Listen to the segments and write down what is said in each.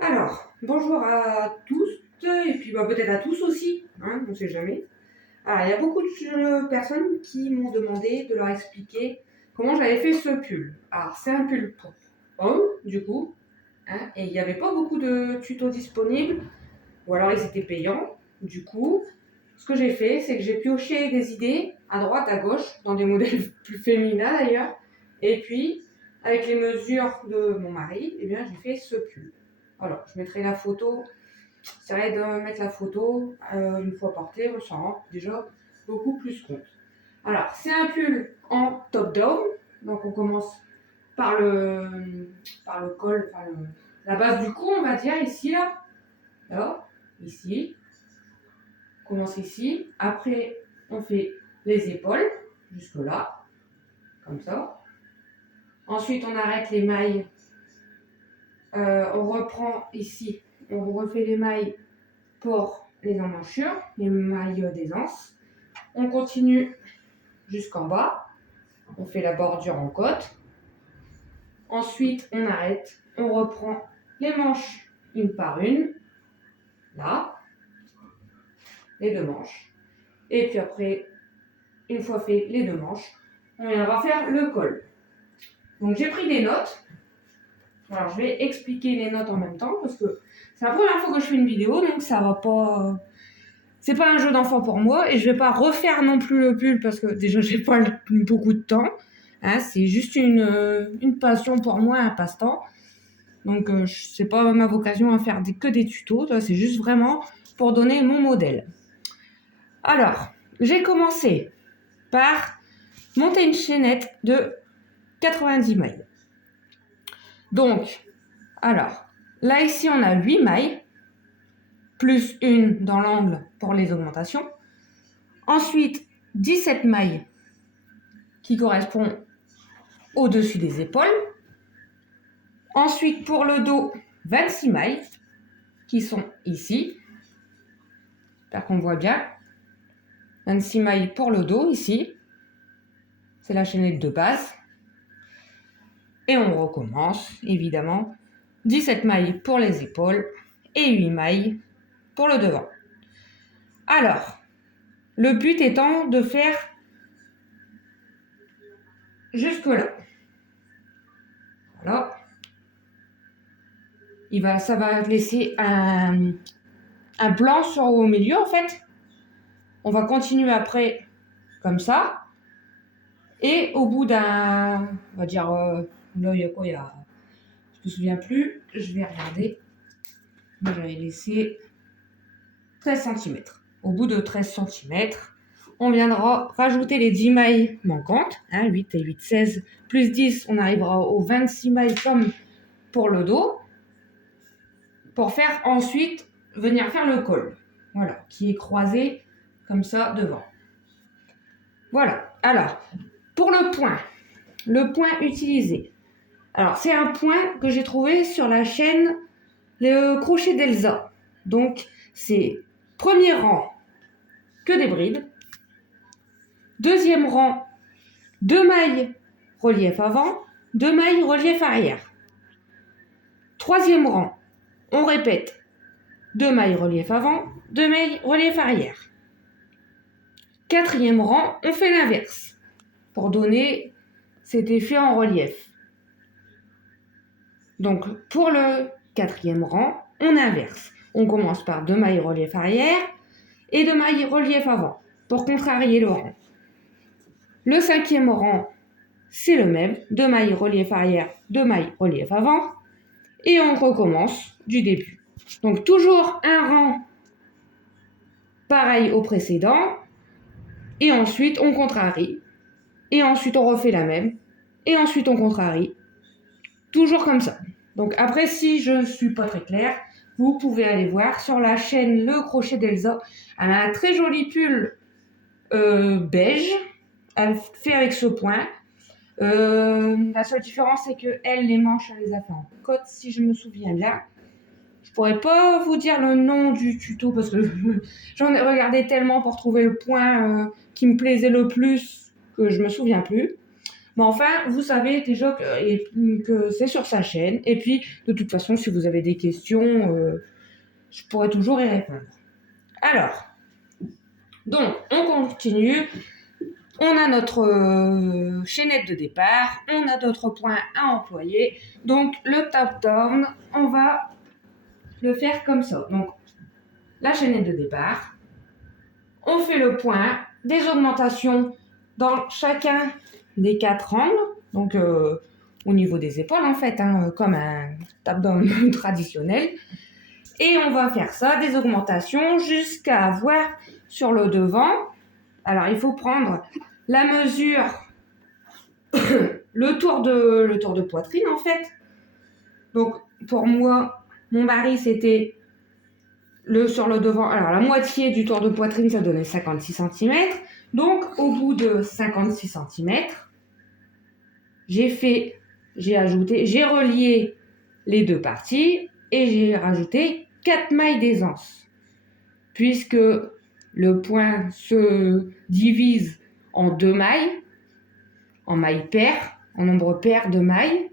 Alors, bonjour à tous, et puis peut-être à tous aussi, hein, on ne sait jamais. Alors, il y a beaucoup de personnes qui m'ont demandé de leur expliquer comment j'avais fait ce pull. Alors, c'est un pull pour homme, du coup, hein, et il n'y avait pas beaucoup de tutos disponibles, ou alors ils étaient payants. Du coup, ce que j'ai fait, c'est que j'ai pioché des idées à droite, à gauche, dans des modèles plus féminins d'ailleurs, et puis, avec les mesures de mon mari, eh bien, j'ai fait ce pull. Alors, je mettrai la photo. C'est vrai de mettre la photo une fois portée, on s'en rend déjà beaucoup plus compte. Alors, c'est un pull en top-down. Donc, on commence par le col, la base du cou, on va dire, ici, là, ici. On commence ici. Après, on fait les épaules, jusque là, comme ça. Ensuite, on arrête les mailles. On reprend ici, on refait les mailles pour les emmanchures, les mailles des anses. On continue jusqu'en bas. On fait la bordure en côte. Ensuite, on arrête. On reprend les manches une par une. Là. Les deux manches. Et puis après, une fois fait les deux manches, on viendra faire le col. Donc j'ai pris des notes. Alors je vais expliquer les notes en même temps parce que c'est la première fois que je fais une vidéo, donc ça va pas... C'est pas un jeu d'enfant pour moi et je vais pas refaire non plus le pull parce que déjà j'ai pas beaucoup de temps. Hein, c'est juste une passion pour moi, un passe-temps. Donc c'est pas ma vocation à faire que des tutos, c'est juste vraiment pour donner mon modèle. Alors, j'ai commencé par monter une chaînette de 90 mailles. Donc, alors, là ici on a 8 mailles, plus une dans l'angle pour les augmentations. Ensuite, 17 mailles qui correspondent au-dessus des épaules. Ensuite, pour le dos, 26 mailles qui sont ici. J'espère qu'on voit bien. 26 mailles pour le dos ici. C'est la chaînette de base. Et on recommence, évidemment. 17 mailles pour les épaules et 8 mailles pour le devant. Alors, le but étant de faire jusque là. Voilà. Ça va laisser un blanc au milieu en fait. On va continuer après comme ça. Et au bout d'un, on va dire, là il y a quoi, je me souviens plus, je vais regarder. Moi j'avais laissé 13 cm. Au bout de 13 cm, on viendra rajouter les 10 mailles manquantes, 8 et 8, 16, plus 10, on arrivera aux 26 mailles comme pour le dos, pour faire ensuite venir faire le col, voilà, qui est croisé comme ça devant. Voilà, alors, pour le point utilisé. Alors, c'est un point que j'ai trouvé sur la chaîne Le Crochet d'Elsa. Donc, c'est premier rang, que des brides. Deuxième rang, 2 mailles relief avant, 2 mailles relief arrière. Troisième rang, on répète 2 mailles relief avant, 2 mailles relief arrière. Quatrième rang, on fait l'inverse pour donner cet effet en relief. Donc pour le quatrième rang, on inverse. On commence par 2 mailles relief arrière et 2 mailles relief avant pour contrarier le rang. Le cinquième rang, c'est le même, 2 mailles relief arrière, 2 mailles relief avant, et on recommence du début. Donc toujours un rang pareil au précédent, et ensuite on contrarie, et ensuite on refait la même, et ensuite on contrarie, toujours comme ça. Donc après, si je ne suis pas très claire, vous pouvez aller voir sur la chaîne Le Crochet d'Elsa. Elle a un très joli pull beige, elle fait avec ce point. La seule différence, c'est que elle, les manches, elle les a fait en côte, si je me souviens bien. Je pourrais pas vous dire le nom du tuto parce que j'en ai regardé tellement pour trouver le point qui me plaisait le plus que je me souviens plus. Mais enfin, vous savez déjà que c'est sur sa chaîne. Et puis, de toute façon, si vous avez des questions, je pourrais toujours y répondre. Alors, donc, on continue. On a notre chaînette de départ, on a d'autres points à employer. Donc, le top down, on va le faire comme ça. Donc, la chaînette de départ, on fait le point des augmentations dans chacun des 4 angles. Donc, au niveau des épaules, en fait, comme un top down traditionnel. Et on va faire ça, des augmentations, jusqu'à avoir sur le devant. Alors, il faut prendre la mesure, le tour de poitrine, en fait. Donc, pour moi, mon mari, c'était sur le devant. Alors, la moitié du tour de poitrine, ça donnait 56 cm. Donc, au bout de 56 cm, j'ai relié les deux parties et j'ai rajouté 4 mailles d'aisance. Puisque le point se divise en 2 mailles, en mailles paires, en nombre pair de mailles,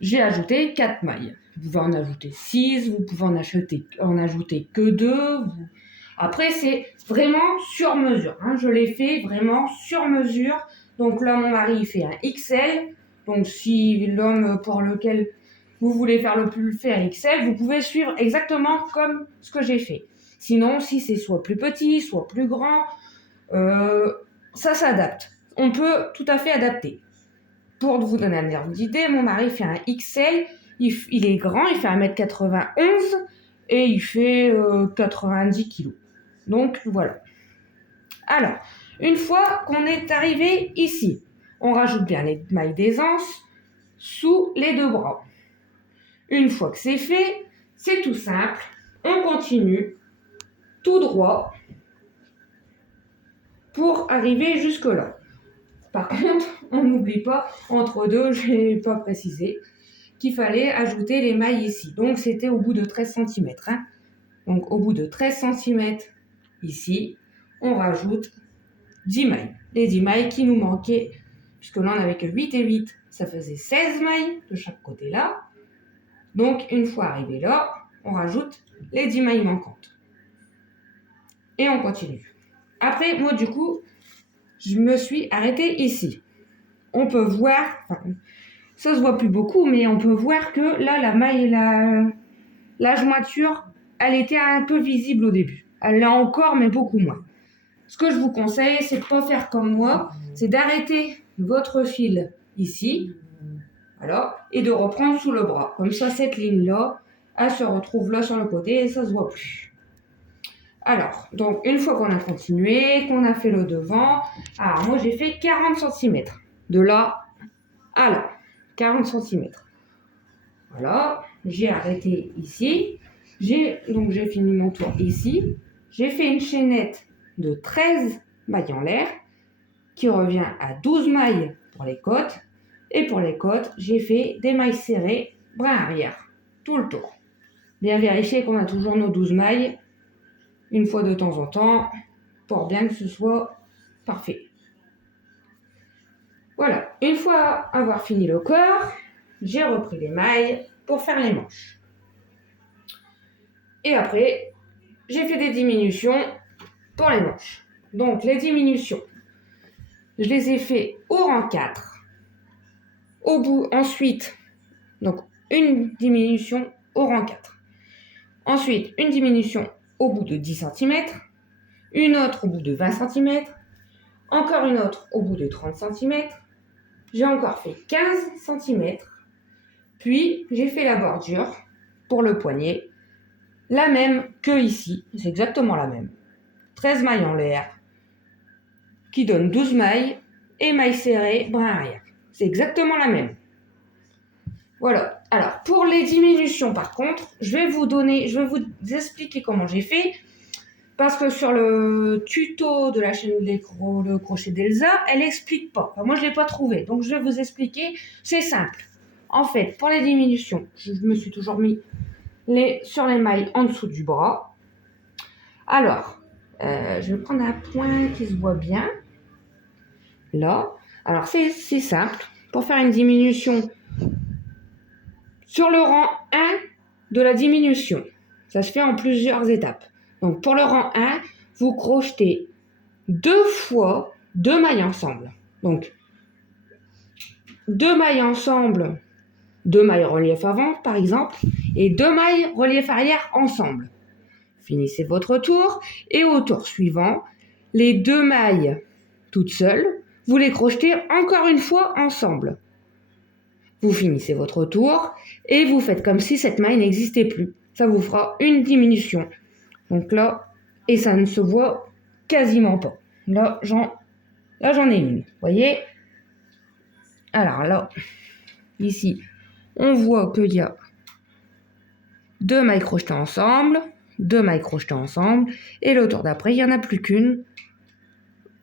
j'ai ajouté 4 mailles. Vous pouvez en ajouter 6, vous pouvez en ajouter que 2. Après, c'est vraiment sur mesure. Je l'ai fait vraiment sur mesure. Donc là, mon mari, il fait un XL. Donc si l'homme pour lequel vous voulez faire le pull fait un XL, vous pouvez suivre exactement comme ce que j'ai fait. Sinon, si c'est soit plus petit, soit plus grand, ça s'adapte. On peut tout à fait adapter. Pour vous donner un ordre d'idée, mon mari fait un XL, il est grand, il fait 1m91 et il fait 90 kg. Donc voilà. Alors, une fois qu'on est arrivé ici, on rajoute bien les mailles d'aisance sous les deux bras. Une fois que c'est fait, c'est tout simple, on continue tout droit pour arriver jusque là. Par contre, on n'oublie pas, entre deux, je n'ai pas précisé, qu'il fallait ajouter les mailles ici. Donc, c'était au bout de 13 cm. Donc, au bout de 13 cm, ici, on rajoute 10 mailles. Les 10 mailles qui nous manquaient, puisque là, on n'avait que 8 et 8, ça faisait 16 mailles de chaque côté là. Donc, une fois arrivé là, on rajoute les 10 mailles manquantes. Et on continue. Après, moi, du coup, je me suis arrêtée ici. On peut voir, ça se voit plus beaucoup, mais on peut voir que là, la maille, la jointure, elle était un peu visible au début. Elle l'a encore, mais beaucoup moins. Ce que je vous conseille, c'est de ne pas faire comme moi, c'est d'arrêter votre fil ici, voilà, et de reprendre sous le bras. Comme ça, cette ligne-là, elle se retrouve là sur le côté et ça ne se voit plus. Alors, donc, une fois qu'on a continué, qu'on a fait le devant, alors moi, j'ai fait 40 cm. De là à là, 40 cm. Voilà, j'ai arrêté ici. J'ai fini mon tour ici. J'ai fait une chaînette de 13 mailles en l'air qui revient à 12 mailles pour les côtes. Et pour les côtes, j'ai fait des mailles serrées, bras arrière, tout le tour. Bien vérifier qu'on a toujours nos 12 mailles une fois de temps en temps pour bien que ce soit parfait. Voilà, une fois avoir fini le corps, j'ai repris les mailles pour faire les manches. Et après, j'ai fait des diminutions pour les manches. Donc, les diminutions, je les ai fait au rang 4. Au bout, ensuite, donc une diminution au rang 4. Ensuite, une diminution au bout de 10 cm, une autre au bout de 20 cm, encore une autre au bout de 30 cm. J'ai encore fait 15 cm, puis j'ai fait la bordure pour le poignet, la même que ici, c'est exactement la même. 13 mailles en l'air, qui donne 12 mailles, et mailles serrées, bras arrière. C'est exactement la même. Voilà. Alors, pour les diminutions, par contre, je vais vous expliquer comment j'ai fait, parce que sur le tuto de la chaîne Le Crochet d'Elsa, elle n'explique pas. Enfin, moi, je ne l'ai pas trouvé, donc je vais vous expliquer. C'est simple. En fait, pour les diminutions, je me suis toujours mis sur les mailles en dessous du bras. Alors, je vais prendre un point qui se voit bien. Là. Alors, c'est simple. pour faire une diminution sur le rang 1 de la diminution. Ça se fait en plusieurs étapes. Donc pour le rang 1, vous crochetez 2 fois 2 mailles ensemble. Donc 2 mailles ensemble, 2 mailles relief avant par exemple, et 2 mailles relief arrière ensemble. Finissez votre tour et au tour suivant, les 2 mailles toutes seules, vous les crochetez encore une fois ensemble. Vous finissez votre tour et vous faites comme si cette maille n'existait plus. Ça vous fera une diminution. Donc là, et ça ne se voit quasiment pas. Là, j'en ai une. Vous voyez? Alors là, ici, on voit qu'il y a 2 mailles crochetées ensemble, 2 mailles crochetées ensemble, et le tour d'après, il n'y en a plus qu'une.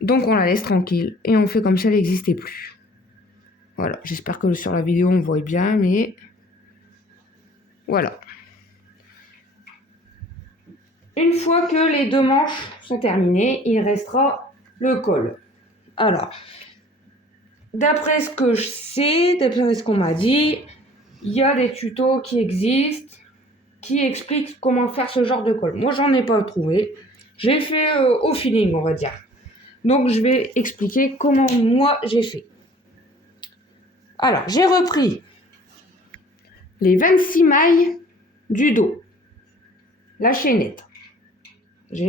Donc on la laisse tranquille et on fait comme si elle n'existait plus. Voilà, j'espère que sur la vidéo on voit bien, mais voilà. Une fois que les 2 manches sont terminées, il restera le col. Alors, d'après ce que je sais, d'après ce qu'on m'a dit, il y a des tutos qui existent qui expliquent comment faire ce genre de col. Moi, j'en ai pas trouvé. J'ai fait au feeling, on va dire. Donc, je vais expliquer comment moi j'ai fait. Alors, j'ai repris les 26 mailles du dos, la chaînette.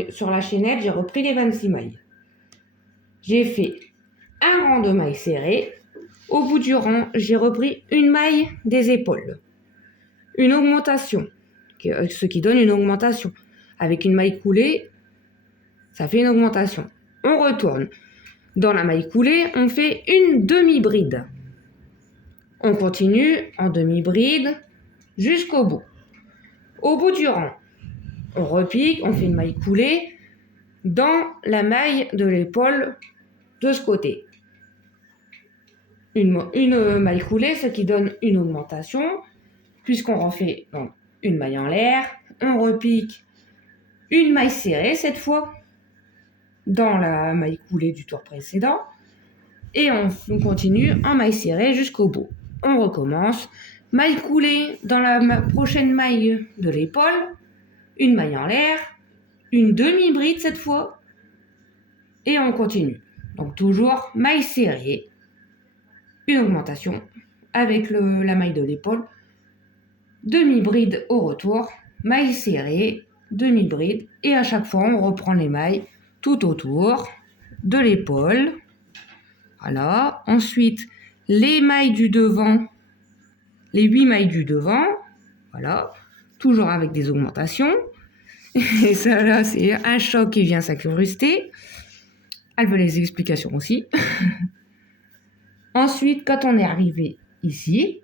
Sur la chaînette, j'ai repris les 26 mailles. J'ai fait un rang de mailles serrées. Au bout du rang, j'ai repris une maille des épaules. Une augmentation, ce qui donne une augmentation. Avec une maille coulée, ça fait une augmentation. On retourne. Dans la maille coulée, on fait une demi-bride. On continue en demi-bride jusqu'au bout. Au bout du rang, on repique, on fait une maille coulée dans la maille de l'épaule de ce côté. Une maille coulée, ce qui donne une augmentation, puisqu'on refait donc une maille en l'air, on repique une maille serrée cette fois dans la maille coulée du tour précédent et on continue en maille serrée jusqu'au bout. On recommence, maille coulée dans la prochaine maille de l'épaule, une maille en l'air, une demi-bride cette fois et on continue. Donc toujours maille serrée, une augmentation avec la maille de l'épaule, demi-bride au retour, maille serrée, demi-bride et à chaque fois on reprend les mailles tout autour de l'épaule. Voilà. Ensuite, les mailles du devant, les 8 mailles du devant, voilà, toujours avec des augmentations. Et ça là, c'est un choc qui vient s'incruster. Elle veut les explications aussi. Ensuite, quand on est arrivé ici,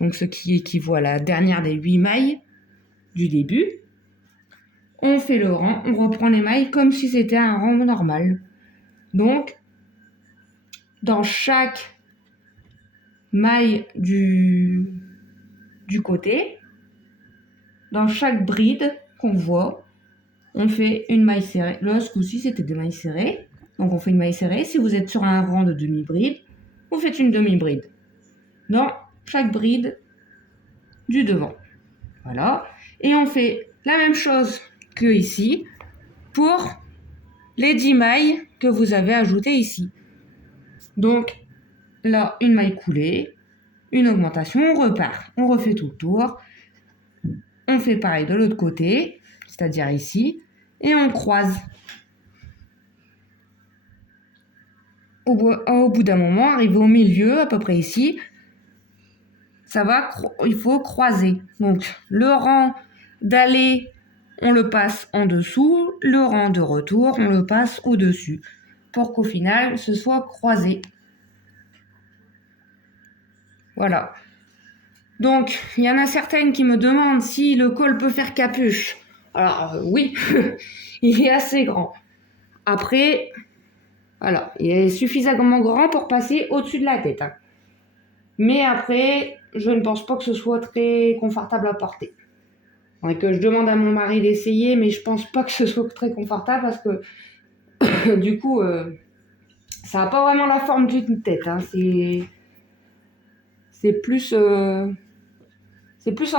donc ce qui équivaut à la dernière des 8 mailles du début, on fait le rang, on reprend les mailles comme si c'était un rang normal. Donc, dans chaque maille du côté, dans chaque bride qu'on voit, on fait une maille serrée. Là, ce coup-ci, c'était des mailles serrées. Donc, on fait une maille serrée. Si vous êtes sur un rang de demi-bride, vous faites une demi-bride dans chaque bride du devant. Voilà. Et on fait la même chose que ici pour les 10 mailles que vous avez ajoutées ici. Donc, là, une maille coulée, une augmentation, on repart. On refait tout le tour. On fait pareil de l'autre côté, c'est-à-dire ici, et on croise. Au bout d'un moment, arrivé au milieu, à peu près ici, il faut croiser. Donc, le rang d'aller, on le passe en dessous, le rang de retour, on le passe au-dessus, pour qu'au final, ce soit croisé. Voilà. Donc, il y en a certaines qui me demandent si le col peut faire capuche. Alors, oui, il est assez grand. Après, voilà, il est suffisamment grand pour passer au-dessus de la tête. Hein. Mais après, je ne pense pas que ce soit très confortable à porter. Donc, je demande à mon mari d'essayer, mais je pense pas que ce soit très confortable parce que du coup, ça n'a pas vraiment la forme d'une tête. Hein. c'est plus en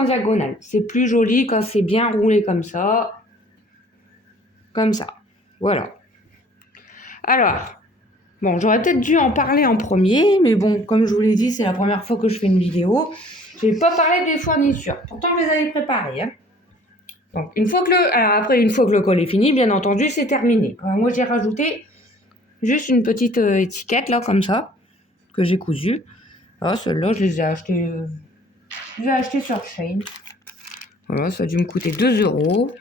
diagonale. C'est plus joli quand c'est bien roulé comme ça. Comme ça. Voilà. Alors, bon, j'aurais peut-être dû en parler en premier, mais bon, comme je vous l'ai dit, c'est la première fois que je fais une vidéo. Je n'ai pas parlé des fournitures. Pourtant, je les avais préparées. Hein. Donc, une fois que le col est fini, bien entendu, c'est terminé. Moi, j'ai rajouté juste une petite étiquette, là, comme ça, que j'ai cousue. Ah, celle-là, je les ai achetées sur Shein. Voilà, ça a dû me coûter 2 €.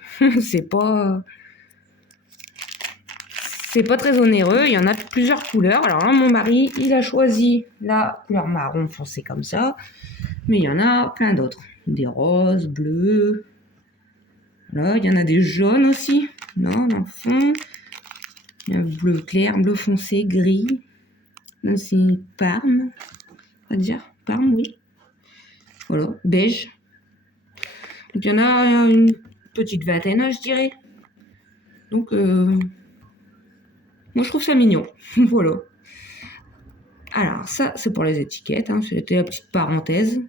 C'est pas très onéreux. Il y en a de plusieurs couleurs. Alors là, mon mari, il a choisi la couleur marron foncé comme ça. Mais il y en a plein d'autres. Des roses, bleus. Voilà, il y en a des jaunes aussi. Là, dans le fond. Il y a bleu clair, bleu foncé, gris. Là, c'est parme. On va dire parme, oui. Voilà, beige. Donc, il y en a une petite vingtaine, je dirais. Donc, moi, je trouve ça mignon. Voilà. Alors, ça, c'est pour les étiquettes. Hein. C'était la petite parenthèse.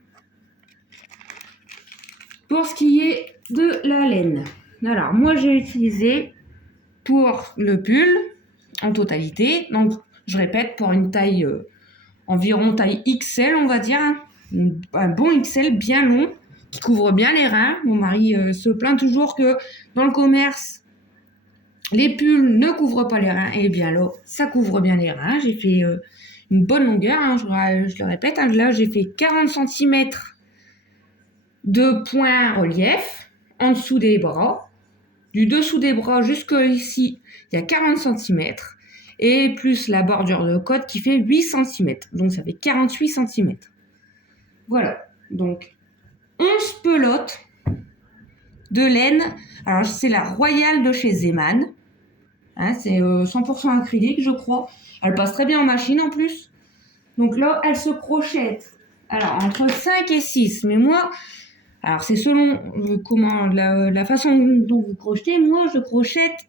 Pour ce qui est de la laine. Alors, moi, j'ai utilisé pour le pull, en totalité. Donc, je répète, pour une taille environ taille XL, on va dire. Un bon XL bien long, qui couvre bien les reins. Mon mari se plaint toujours que dans le commerce, les pulls ne couvrent pas les reins. Et bien là, ça couvre bien les reins. J'ai fait une bonne longueur, hein, je le répète. Hein, là, j'ai fait 40 cm de point relief en dessous des bras. Du dessous des bras jusqu'ici, il y a 40 cm. Et plus la bordure de côte qui fait 8 cm. Donc, ça fait 48 cm. Voilà. Donc, 11 pelotes de laine. Alors, c'est la Royale de chez Zeman. Hein, c'est 100% acrylique, je crois. Elle passe très bien en machine en plus. Donc là, elle se crochette. Alors, entre 5 et 6. Mais moi, alors c'est selon la façon dont vous crochetez. Moi, je crochette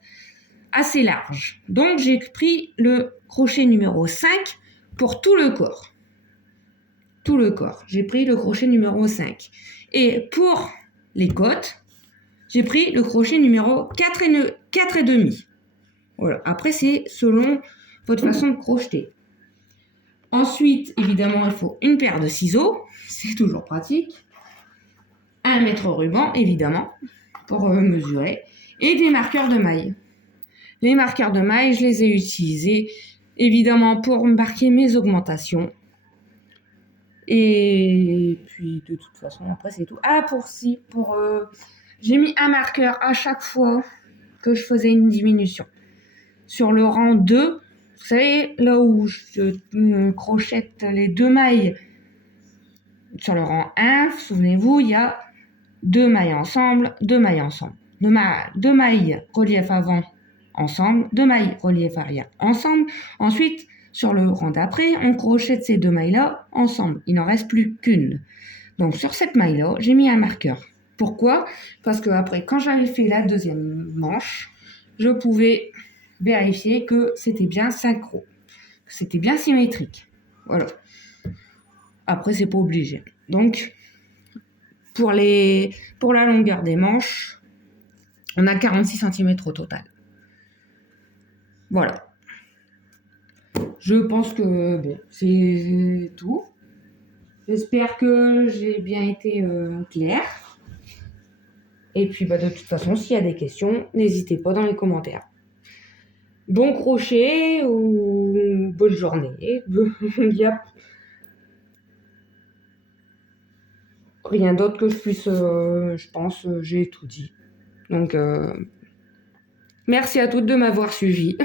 assez large. Donc, j'ai pris le crochet numéro 5 pour tout le corps. Tout le corps. J'ai pris le crochet numéro 5. Et pour les côtes, j'ai pris le crochet numéro 4 et demi. Voilà. Après, c'est selon votre façon de crocheter. Ensuite, évidemment, il faut une paire de ciseaux. C'est toujours pratique. Un mètre ruban, évidemment, pour mesurer. Et des marqueurs de maille. Les marqueurs de maille, je les ai utilisés, évidemment, pour marquer mes augmentations. Et puis, de toute façon, après, c'est tout. Ah, j'ai mis un marqueur à chaque fois que je faisais une diminution. Sur le rang 2, vous savez, là où je crochette les 2 mailles, sur le rang 1, souvenez-vous, il y a 2 mailles ensemble, 2 mailles ensemble. 2 mailles relief avant ensemble, 2 mailles relief arrière ensemble. Ensuite, sur le rang d'après, on crochette ces 2 mailles-là ensemble. Il n'en reste plus qu'une. Donc, sur cette maille-là, j'ai mis un marqueur. Pourquoi ? Parce que après, quand j'avais fait la deuxième manche, je pouvais vérifier que c'était bien synchro, que c'était bien symétrique. Voilà. Après, c'est pas obligé. Donc, pour la longueur des manches, on a 46 cm au total. Voilà. Je pense que bon, c'est tout. J'espère que j'ai bien été claire. Et puis, de toute façon, s'il y a des questions, n'hésitez pas dans les commentaires. Bon crochet ou bonne journée. Il n'y a rien d'autre que je puisse, je pense, j'ai tout dit. Donc, merci à toutes de m'avoir suivi.